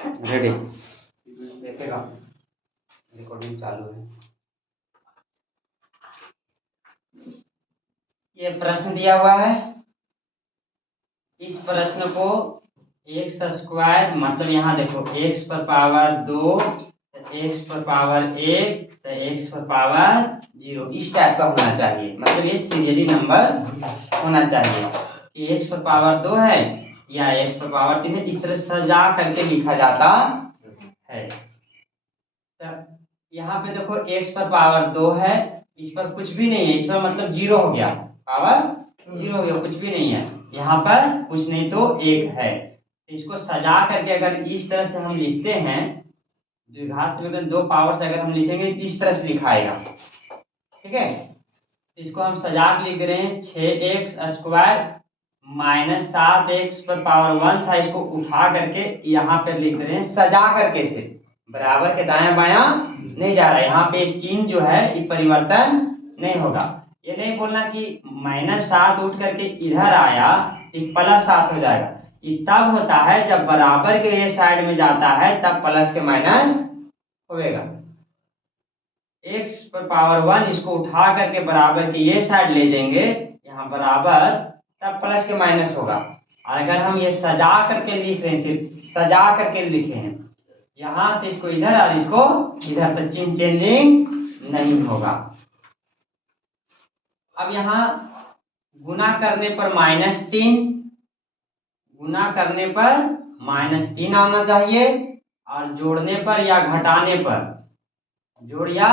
Ready देखेगा, recording चालू है। ये प्रश्न दिया हुआ है। इस प्रश्न को एक्स स्क्वायर मतलब यहाँ देखो एक्स पर पावर 2, एक्स पर पावर 1, तो एक्स पर पावर 0 इस टाइप का होना चाहिए। मतलब ये सीरियली नंबर होना चाहिए कि एक्स पर पावर 2 है या एक्स पर पावर 3 है, इस तरह सजा करके लिखा जाता है। तो यहाँ पे देखो एक्स पर पावर 2 है, इस पर कुछ भी नहीं है, इस पर मतलब 0 हो गया, पावर 0 हो गया, कुछ भी नहीं है। यहाँ पर कुछ नहीं तो 1 है। इसको सजा करके अगर इस तरह से हम लिखते हैं, द्विघात समीकरण 2 पावर से अगर हम लिखेंगे इस तरह से लिखाएगा, ठीक है। इसको हम सजा के लिख रहे हैं 6x स्क्वायर माइनस 7x पर पावर 1 था, इसको उठा करके यहाँ पर लिख रहे हैं सजा करके से, बराबर के दायां बायां नहीं जा रहा है। यहाँ पे चिन्ह जो है ये परिवर्तन नहीं होगा। ये नहीं बोलना कि -7 उठ करके इधर आया +7 हो जाएगा। ये तब होता है जब बराबर के ये साइड में जाता है तब प्लस के माइनस होएगा। x पर पावर 1 इसको उठा करके बराबर की ये साइड ले जाएंगे यहाँ बराबर, तब प्लस के माइनस होगा। और अगर हम ये सजा करके लिख रहे हैं, सिर्फ सजा करके लिखे हैं, यहां से इसको इधर और इसको इधर, तो चिन्ह चेंजिंग नहीं होगा। अब यहाँ गुना करने पर -3, गुना करने पर -3 आना चाहिए, और जोड़ने पर या घटाने पर, जोड़ या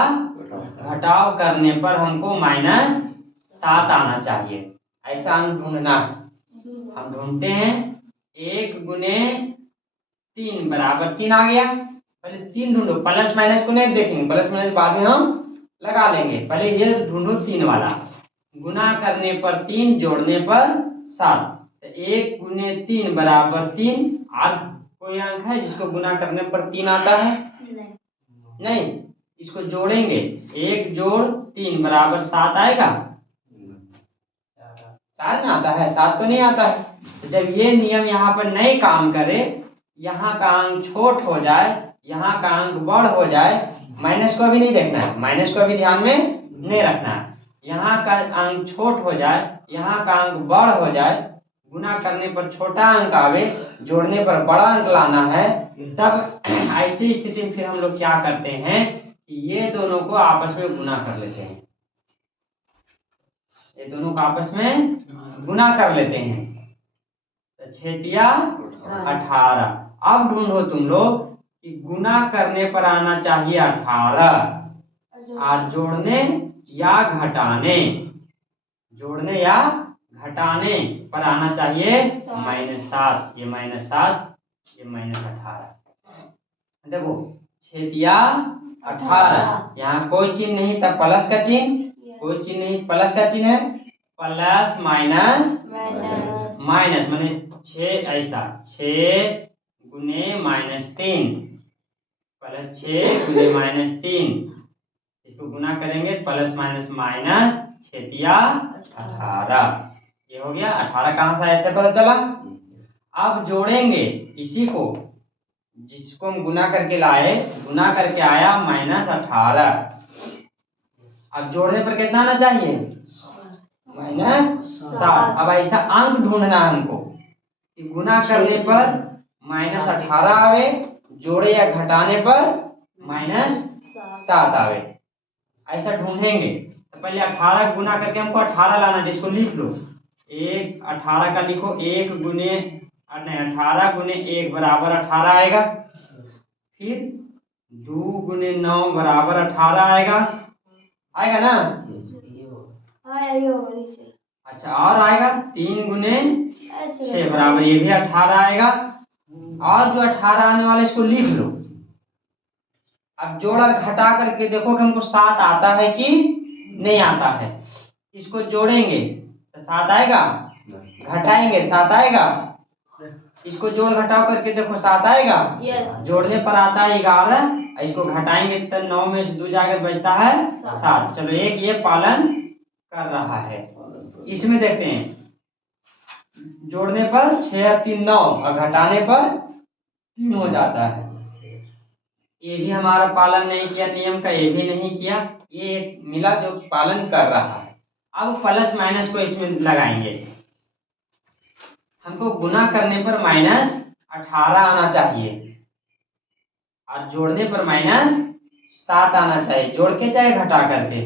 घटाव करने पर हमको -7 आना चाहिए। ऐसा हम ढूंढना है। हम ढूंढते हैं 1 गुने 3 बराबर 3 आ गया। पहले 3 ढूंढो, प्लस माइनस को नहीं देखेंगे, प्लस माइनस बाद में हम लगा लेंगे, पहले ये ढूंढो 3 वाला। गुना करने पर 3, जोड़ने पर 7, तो 1 गुने 3 बराबर 3। और कोई अंक है जिसको गुना करने पर 3 आता है? नहीं। इसको जोड़ेंगे, 1 जोड़ 3 बराबर 7 आएगा? 4 में आता है, 7 तो नहीं आता है। तो जब ये नियम यहाँ पर नहीं काम करे, यहाँ का अंक छोट हो जाए, यहाँ का अंक बड़ हो जाए, माइनस को भी नहीं देखना है, माइनस को भी ध्यान में नहीं रखना है। यहाँ का अंक छोट हो जाए, यहाँ का अंक बड़ हो जाए, गुना करने पर छोटा अंक आवे, जोड़ने पर बड़ा अंक लाना है, तब ऐसी स्थिति में फिर हम लोग क्या करते हैं कि ये दोनों को आपस में गुना कर लेते हैं, ये दोनों को आपस में गुना कर लेते हैं। तो 6×18। अब ढूंढो तुम लोग कि गुना करने पर आना चाहिए 18 और जोड़ने या घटाने, जोड़ने या घटाने पर आना चाहिए -7। ये -7, ये -18। देखो 6×18, यहाँ कोई चिन्ह नहीं, तब प्लस का चिन्ह, कोई चिन्ह नहीं, प्लस का चिन्ह है, प्लस माइनस माइनस, माने 6 ऐसा 6 गुने -3 प्लस 6 गुने -3, इसको गुना करेंगे प्लस माइनस माइनस 6×18, ये हो गया। 18 कहाँ से ऐसे पता चला। अब जोड़ेंगे इसी को, जिसको हम गुना करके लाए, गुना करके आया -18। अब जोड़ने पर कितना आना चाहिए? -7। अब ऐसा अंक ढूंढना है हमको कि गुना करने पर -18 आवे, जोड़े या घटाने पर -7 आवे, ऐसा ढूंढेंगे। तो पहले 18 गुना करके हमको 18 लाना, जिसको लिख लो, 18 का लिखो, 1 गुने नहीं 18 गुने 1 बराबर 18 आएगा, फिर 2 गुने 9 बराबर 18 आएगा, आएगा ना? अच्छा, और आएगा 3 गुने 6 बराबर ये भी 18 आएगा, और जो 18 आने वाला इसको लिख लो। अब जोड़ा घटा करके देखो कि हमको 7 आता है कि नहीं आता है। इसको जोड़ेंगे तो 7 आएगा, घटाएंगे 7 आएगा, इसको जोड़ घटाव करके देखो 7 आएगा। जोड़ने पर आता है 11, इसको घटाएंगे तो 9 में से 2 जाकर बचता है 7। चलो एक ये पालन कर रहा है। इसमें देखते हैं, जोड़ने पर 6 और 3 9 और घटाने पर 3 हो जाता है। ये भी हमारा पालन नहीं किया नियम का, ये भी नहीं किया, ये एक मिला जो पालन कर रहा है। अब प्लस माइनस को इसमें लगाएंगे। हमको गुना करने पर -18 आना चाहिए और जोड़ने पर -7 आना चाहिए, जोड़ के चाहे घटा करके।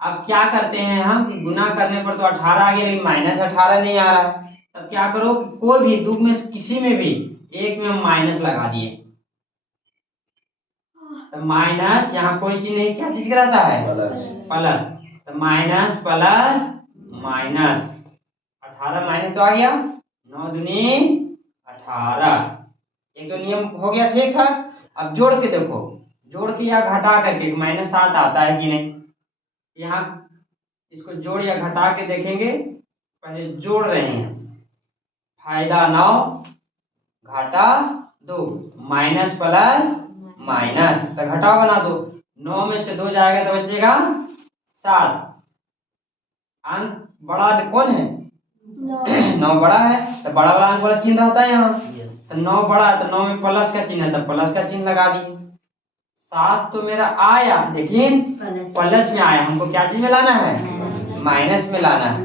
अब क्या करते हैं हम कि गुना करने पर तो 18 आ गया, लेकिन -18 नहीं आ रहा है। तब क्या करो कि कोई भी दो में से किसी में भी एक में हम माइनस लगा दिए। तो माइनस यहाँ कोई चीज नहीं, क्या चीज का रहता है? प्लस। तो माइनस प्लस माइनस 18 माइनस तो आ गया, 9 दूनी 18। एक तो नियम हो गया ठीक ठाक। अब जोड़ के देखो, जोड़ के या घटा करके -7 आता है कि नहीं। यहाँ इसको जोड़ या घटा के देखेंगे। पहले जोड़ रहे हैं, फायदा 9 घाटा 2, माइनस प्लस माइनस, तो घटाओ बना दो। 9 में से 2 जाएगा तो बचेगा 7। अंक बड़ा कौन है? 9 बड़ा है, तो बड़ा वाला अंक वाला चिन्ह रहता है यहाँ। तो 9 बड़ा है, तो 9 में प्लस का चिन्ह है, तो प्लस का चिन्ह लगा दिए। 7 तो मेरा आया, लेकिन प्लस में आया, हमको क्या चीज में लाना है? माइनस में लाना है।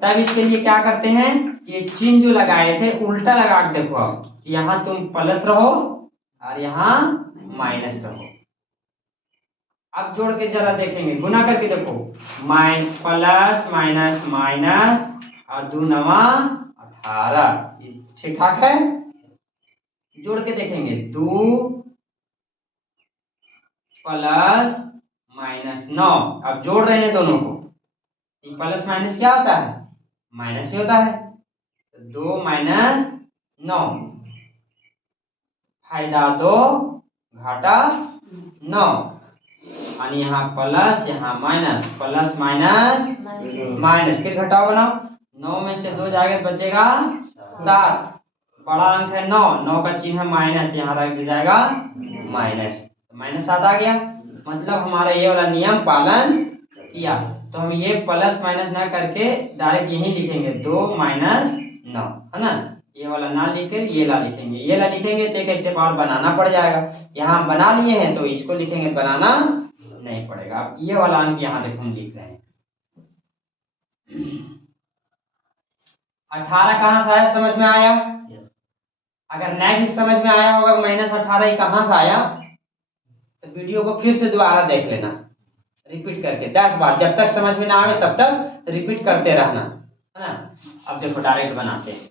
तब इसके लिए क्या करते हैं, ये चिन्ह जो लगाए थे उल्टा लगा के देखो। अब यहाँ तुम प्लस रहो और यहाँ माइनस रहो। अब जोड़ के जरा देखेंगे, गुना करके देखो, प्लस माइनस माइनस और 2 9 18, ठीक ठाक है। जोड़ के देखेंगे, 2 प्लस -9। अब जोड़ रहे हैं दोनों को, प्लस माइनस क्या होता है? माइनस ही होता है। तो 2 - 9, फायदा 2 घाटा 9, और यहाँ प्लस यहाँ माइनस, प्लस माइनस माइनस, फिर घटाओ बनाओ। 9 में से 2 जाएगा तो बचेगा 7। बड़ा अंक है 9, 9 का चिन्ह माइनस, यहाँ रख दिया जाएगा माइनस, -7 आ गया। मतलब हमारा ये वाला नियम पालन किया। तो हम ये प्लस माइनस ना करके डायरेक्ट यही लिखेंगे, 2 - 9, है ना। ये वाला ना लिखकर ये ला लिखेंगे, ये ला लिखेंगे तो एक स्टेप और बनाना पड़ जाएगा। यहाँ बना लिए हैं तो इसको लिखेंगे, बनाना नहीं पड़ेगा। अब ये वाला अंक यहाँ देखो हम लिख रहे हैं। 18 कहाँ से आया, समझ में आया? अगर नहीं भी समझ में आया होगा -18 कहाँ से आया, तो वीडियो को फिर से दोबारा देख लेना, रिपीट करके 10 बार, जब तक समझ में ना आवे तब तक रिपीट करते रहना, है ना। अब देखो डायरेक्ट बनाते हैं।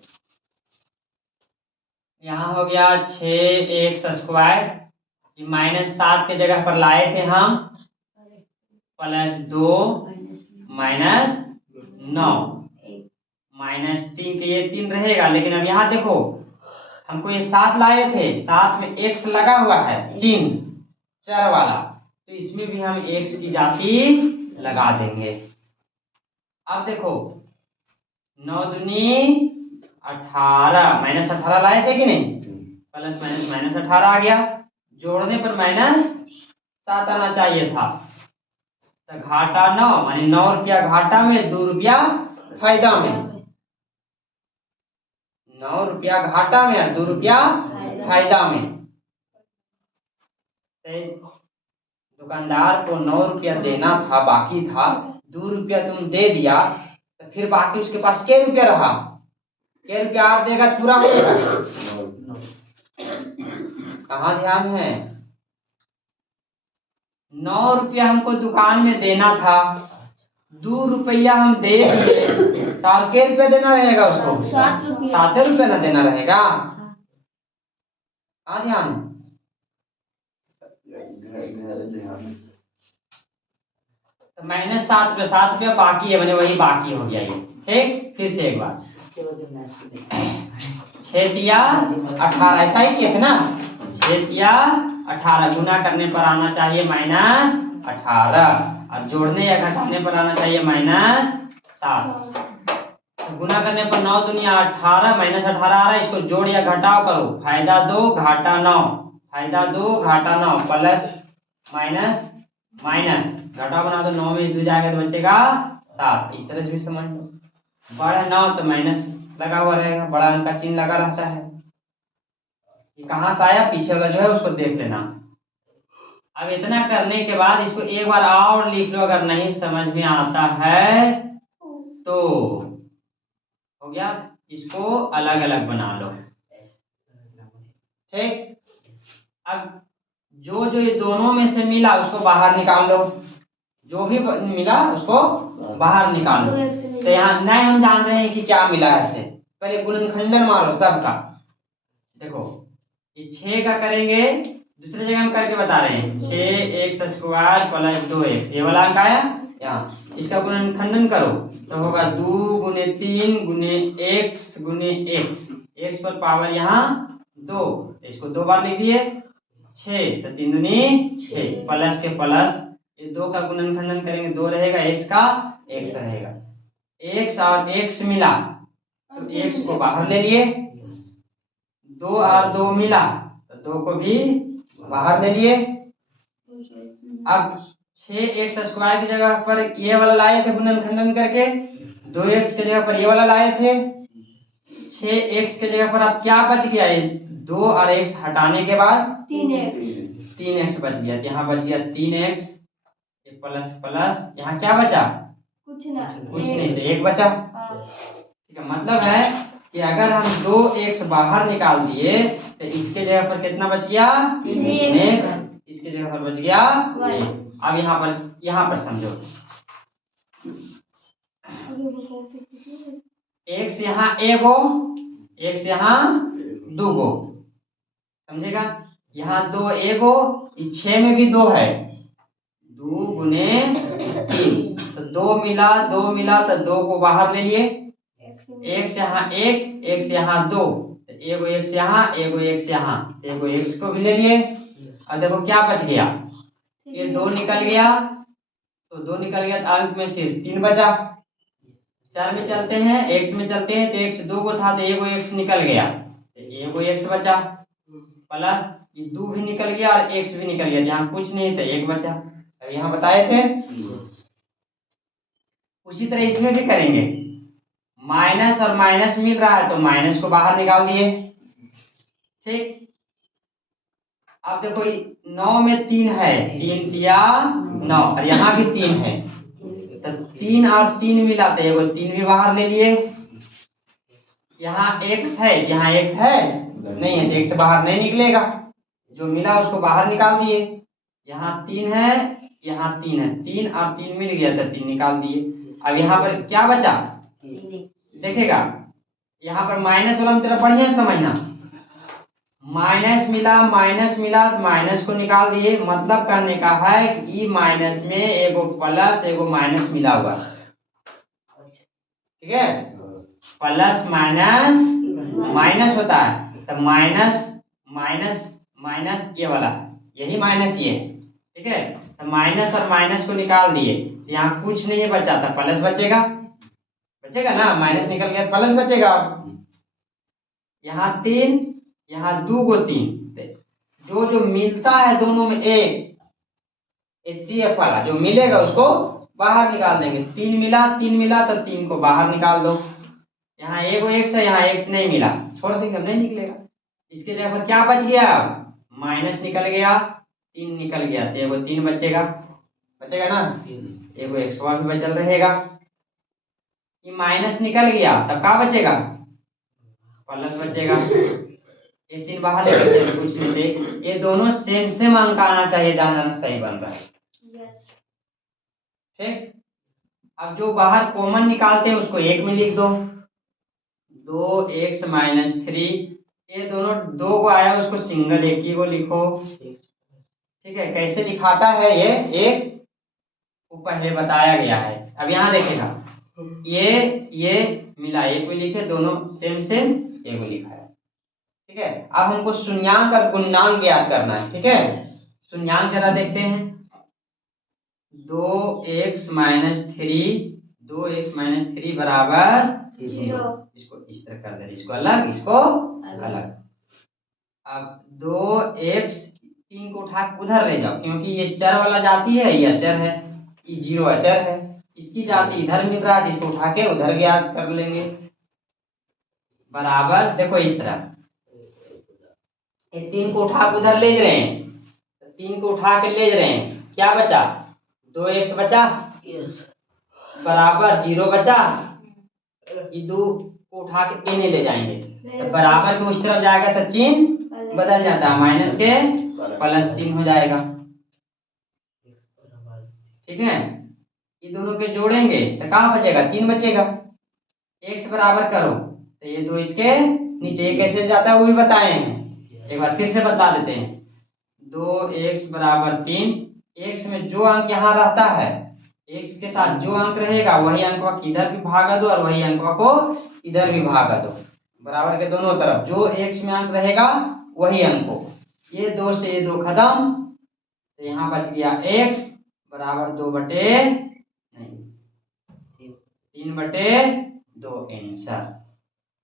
यहाँ हो गया 6x², -7 के जगह पर लाए थे हम, +2 -9, -3 के ये 3 रहेगा। लेकिन अब यहाँ देखो, हमको ये 7 लाए थे, 7 में x लगा हुआ है चिन्ह चर वाला, तो इसमें भी हम x की जाति लगा देंगे। अब देखो 9 दूनी 18, -18 लाए थे कि नहीं, प्लस माइनस -18 आ गया। जोड़ने पर -7 आना चाहिए था, तो घाटा 9, मानी 9 रुपया घाटा में 2 रुपया फायदा में, 9 रुपया घाटा में और 2 रुपया फायदा में। दुकानदार को 9 रुपया देना था, बाकी था, 2 रुपया तुम दे दिया, तो फिर बाकी उसके पास क्या रुपया रहा? क्या रुपया और देगा, पूरा हो जाएगा। कहाँ ध्यान है? 9 रुपया हमको दुकान में देना था, 2 रुपया हम दे दिए, तो और क्या रुपया देना रहेगा उसको? 7 रुपया ना देना रहेगा। कहाँ ध्यान? तो -7 पे 7 रुपया बाकी है, मैंने वही बाकी हो गया ये, ठीक। फिर से एक बार, 6 तिया 18, ऐसा ही किया है ना, 6 तिया 18, गुना करने पर आना चाहिए -18 और जोड़ने या घटाने पर आना चाहिए -7। तो गुना करने पर 9 दूनी 18, -18 आ रहा है, इसको जोड़ या घटाव करो, फायदा 2 घाटा 9, फायदा 2 घाटा 9, प्लस माइनस माइनस, घटाव बना दो, 9 में 2 जाएगा तो बचेगा 7। इस तरह से भी समझ लो, बड़ा 9 तो माइनस लगा हुआ रहेगा, बड़ा अंक का चिन्ह लगा रहता है। ये कहाँ से आया, पीछे वाला जो है उसको देख लेना। अब इतना करने के बाद इसको एक बार और लिख लो, अगर नहीं समझ में आता है तो। हो गया, इसको अलग अलग बना लो। ठीक, अब जो जो ये दोनों में से मिला उसको बाहर निकाल लो, जो भी मिला उसको बाहर निकाल लो। तो यहाँ नहीं हम जान रहे हैं कि क्या मिला है इसे, पहले गुणनखंडन मारो सबका। देखो ये 6 का करेंगे, दूसरे जगह हम करके बता रहे हैं, 6x² + 2x, ये वाला अंक आया यहाँ, इसका गुणनखंडन करो तो होगा 2 × 3 × x × x, x पर पावर यहाँ 2, इसको 2 बार लिख दिए, 6 तो 3 दूनी 6, प्लस के प्लस, ये 2 का गुणनखंडन करेंगे 2 रहेगा, x का x रहेगा, x और x मिला तो x को बाहर ले लिए, 2 और 2 मिला तो 2 को भी बाहर ले लिए। अब 6x² की जगह पर ये वाला लाए थे गुणनखंडन करके, 2x की जगह पर ये वाला लाए थे, 6x की जगह पर अब क्या बच गया, ये 2 और x हटाने के बाद 3x बच गया, यहाँ बच गया 3x, ये प्लस प्लस, यहाँ क्या बचा, कुछ नहीं, तो 1 बचा। ठीक है, मतलब है कि अगर हम 2x बाहर निकाल दिए तो इसके जगह पर कितना बच गया, 3x, इसके जगह पर बच गया 1। अब यहाँ पर समझो, x यहाँ 1 गो, x यहाँ 2 गो, समझेगा, यहाँ 2 1 गो, 6 में भी 2 है, 2 × 3 तो 2 मिला, 2 मिला तो 2 को बाहर ले लिए, x यहाँ 1, x यहाँ 2, एगो x यहाँ, एगो x यहाँ, एगो x को भी ले लिए। अब देखो क्या बच गया, ये 2 निकल गया, तो 2 निकल गया तो अंक में सिर्फ 3 बचा। 4 में चलते हैं, x में चलते हैं तो x 2 को था तो एगो x निकल गया, तो एगो x बचा, प्लस ये 2 भी निकल गया और x भी निकल गया, यहाँ कुछ नहीं तो 1 बचा। अब यहाँ बताए थे, उसी तरह इसमें भी करेंगे, माइनस और माइनस मिल रहा है तो माइनस को बाहर निकाल दिए। ठीक, अब देखो 9 में 3 है, 3 तिया 9, और यहाँ भी 3 है, तो 3 और 3 मिला तो एगो 3 भी बाहर ले लिए। यहाँ x है, यहाँ x है नहीं है तो x बाहर नहीं निकलेगा, जो मिला उसको बाहर निकाल दिए। यहाँ 3 है, यहाँ 3 है, 3 और 3 मिल गया तो 3 निकाल दिए। अब यहाँ पर क्या बचा, देखेगा यहाँ पर माइनस वाला में तेरा बढ़िया समझना, माइनस मिला तो माइनस को निकाल दिए, मतलब करने का है कि ई माइनस में एगो प्लस एगो माइनस मिला हुआ, ठीक है, प्लस माइनस माइनस होता है, तो माइनस माइनस माइनस ये वाला, यही माइनस ये, ठीक है, तो माइनस और माइनस को निकाल दिए, यहाँ कुछ नहीं बचा था, प्लस बचेगा ना, माइनस निकल गया प्लस बचेगा। यहाँ 3, यहाँ 2 को 3, जो जो मिलता है दोनों में एक HCF वाला जो मिलेगा उसको बाहर निकाल देंगे। 3 मिला तो 3 को बाहर निकाल दो, यहाँ एगो x है, यहाँ x नहीं मिला, छोड़ देंगे, नहीं निकलेगा। इसके जगह पर क्या बच गया, माइनस निकल गया, 3 निकल गया तो एगो 3 बचेगा ना, एगो x भी बचल रहेगा। ये माइनस निकल गया तब क्या बचेगा, प्लस बचेगा, ये 3 बाहर निकल जाएगा, कुछ नहीं थे, ये दोनों सेम अंक आना चाहिए, जाना सही बन रहा है। ठीक, अब जो बाहर कॉमन निकालते हैं उसको 1 में लिख दो, 2x - 3, ये दोनों 2 को आया उसको सिंगल एक ही को लिखो। ठीक है, कैसे लिखाता है ये एक वो पहले बताया गया है। अब यहाँ देखेगा ये मिला, एक भी लिखे, दोनों सेम एक भी लिखा है। ठीक है, अब हमको शून्यांक और गुणनांक ज्ञात करना है। ठीक है, शून्यांक जरा देखते हैं, 2x - 3 बराबर 0। इसको इस तरह कर दे, इसको अलग, इसको अलग। अब 2x, 3 को उठा उधर ले जाओ, क्योंकि ये चर वाला जाती है, ये अचर है, ये 0 अचर है, इसकी जाति इधर मिल रहा है, इसको उठा के उधर ज्ञात कर लेंगे। बराबर देखो इस तरह ये 3 को उठा के उधर ले जा रहे हैं, तो 3 को उठा के ले जा रहे हैं, क्या बचा 2x बचा, बराबर 0 बचा, ये 2 को उठा के लेने ले जाएंगे तो बराबर के उस तरफ जाएगा तो चिन्ह बदल जाता है, माइनस के +3 हो जाएगा। ठीक है, ये दोनों के जोड़ेंगे तो कहाँ बचेगा 3 बचेगा। x बराबर करो तो ये 2 इसके नीचे, ये कैसे जाता है वो भी बताए हैं, एक बार फिर से बता देते हैं। 2x बराबर 3, x में जो अंक यहाँ रहता है, x के साथ जो अंक रहेगा वही अंक को इधर भी भागा दो और वही अंक को इधर भी भागा दो, बराबर के दोनों तरफ जो x में अंक रहेगा वही अंक को, ये 2 से ये 2 खत्म, तो यहाँ बच गया x बराबर 3/2 आंसर।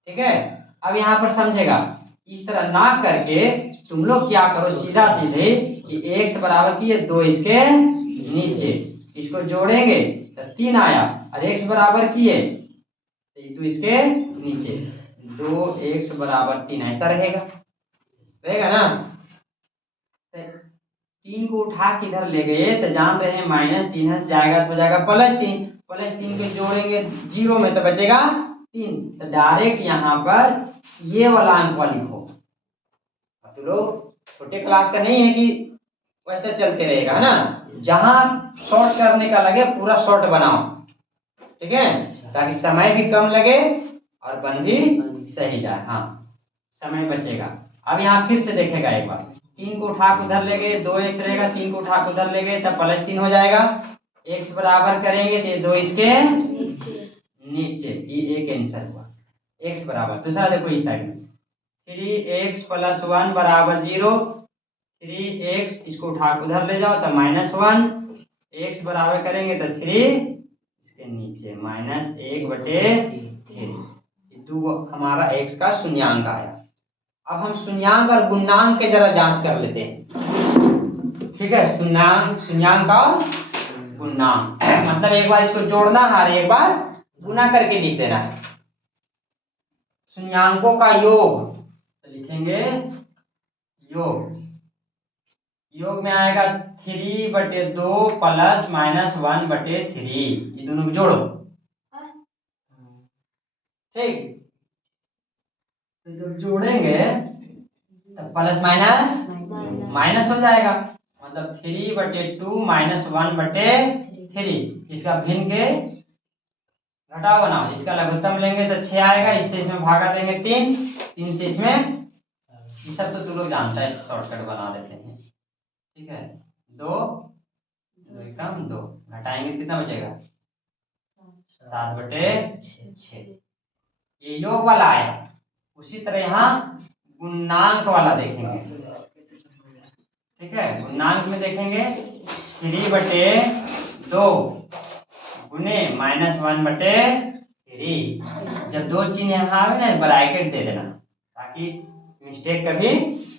ठीक है, अब यहाँ पर समझेगा, इस तरह ना करके तुम लोग क्या करो, सीधा सीधे कि x बराबर की ये 2 इसके नीचे, इसको जोड़ेंगे तो 3 आया, और x बराबर किए तो ये 2 इसके नीचे, 2x बराबर 3 ऐसा रहेगा ना। 3 को उठा के इधर ले गए तो जान रहे हैं -3 से जाएगा तो हो जाएगा +3 के जोड़ेंगे 0 में तो बचेगा 3, तो डायरेक्ट यहाँ पर ये वाला अंक लिखो। तो लोग छोटे क्लास का नहीं है कि वैसे चलते रहेगा, है ना, जहां शॉर्ट करने का लगे पूरा शॉर्ट बनाओ, ठीक है, ताकि समय भी कम लगे और बन भी सही जाए। हाँ, समय बचेगा। अब यहाँ फिर से देखेगा एक बार, 3 को उठा के उधर ले गए 2x रहेगा, 3 को उठा के उधर ले गए तब +3 हो जाएगा, x बराबर करेंगे तो ये 2 इसके नीचे, ये एक आंसर हुआ। x बराबर, दूसरा देखो इस साइड में 3x + 1 बराबर 0, 3x इसको उठा के उधर ले जाओ तो -1, x बराबर करेंगे तो 3 इसके नीचे -1/3, दो हमारा x का शून्यांक आया। अब हम शून्यांक और गुणांक के जरा जांच कर लेते हैं। ठीक है, शून्यांक और गुणांक मतलब एक बार इसको जोड़ना है और एक बार गुना करके लिख देना है। शून्यांकों का योग तो लिखेंगे योग में आएगा 3/2 + -1/3, ये दोनों को जोड़ो। ठीक, तो जब जोड़ेंगे तो प्लस माइनस हो जाएगा, मतलब 3/2 -1/3, इसका भिन्न के घटाव बनाओ, इसका लघुत्तम लेंगे तो 6 आएगा, इससे इसमें भागा देंगे 3 से इसमें, ये सब तो तुम लोग जानता है, शॉर्टकट बना देते हैं। ठीक है, 2 कम 2 घटाएंगे कितना बचेगा 7/6, ये योग वाला आया। उसी तरह यहाँ गुणांक वाला देखेंगे। ठीक है, गुणांक में देखेंगे 3/2 गुने -1/3, जब दो चिन्ह यहाँ आवे ना ब्रैकेट दे देना ताकि मिस्टेक कभी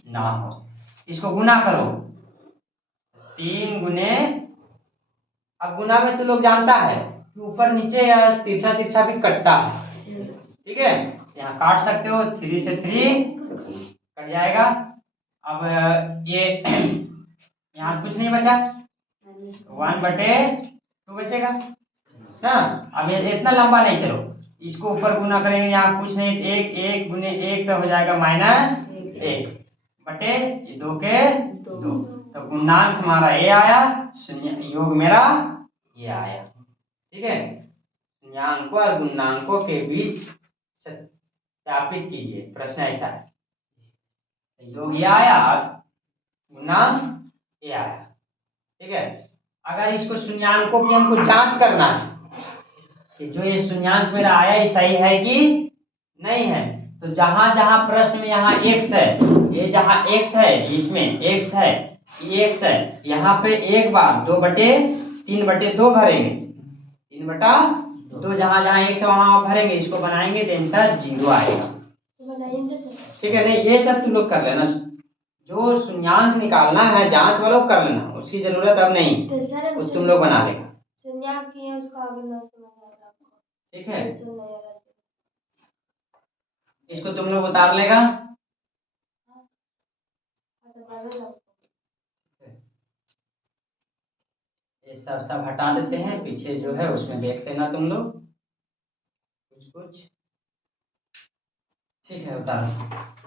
ना हो। इसको गुना करो 3 गुने, अब गुना में तो लोग जानता है कि ऊपर नीचे या तिरछा तिरछा भी कटता है। ठीक है, यहाँ काट सकते हो, 3 से 3 कट जाएगा। अब ये यहाँ कुछ नहीं बचा, 1/2 बचेगा ना। अब ये इतना लंबा नहीं, चलो इसको ऊपर गुना करेंगे, यहाँ कुछ नहीं, 1 गुने 1 तो हो जाएगा -1 बटे ये 2 के 2, तो गुणांक हमारा ये आया, शून्य योग मेरा ये आया। ठीक है, शून्यांकों और गुणांकों के बीच सत्यापित कीजिए, प्रश्न ऐसा है, योग ये आया गुणांक ये आया। ठीक है, अगर इसको शून्यांकों की हमको जांच करना है कि जो ये शून्यांक मेरा आया ये सही है कि नहीं है, तो जहां जहां प्रश्न में यहाँ x है, ये जहां x है इसमें x है, ये x है, यहाँ पे एक बार 3/2 भरेंगे, 3/2 जहां जहां x है वहां भरेंगे, इसको बनाएंगे तो आंसर 0 आएगा। ठीक है, नहीं ये सब तुम लोग कर लेना, जो शून्यांक निकालना है जांच वालों कर लेना, उसकी जरूरत अब नहीं, तो उस तुम लोग बना लेगा। शून्यांक की है उसका आगे ना समझ आएगा आपको। ठीक है, इसको तुम लोग उतार लेगा। तो डर लगता ये सब हटा देते हैं, पीछे जो है उसमें देख लेना तुम लोग कुछ कुछ। ठीक है, उतारो।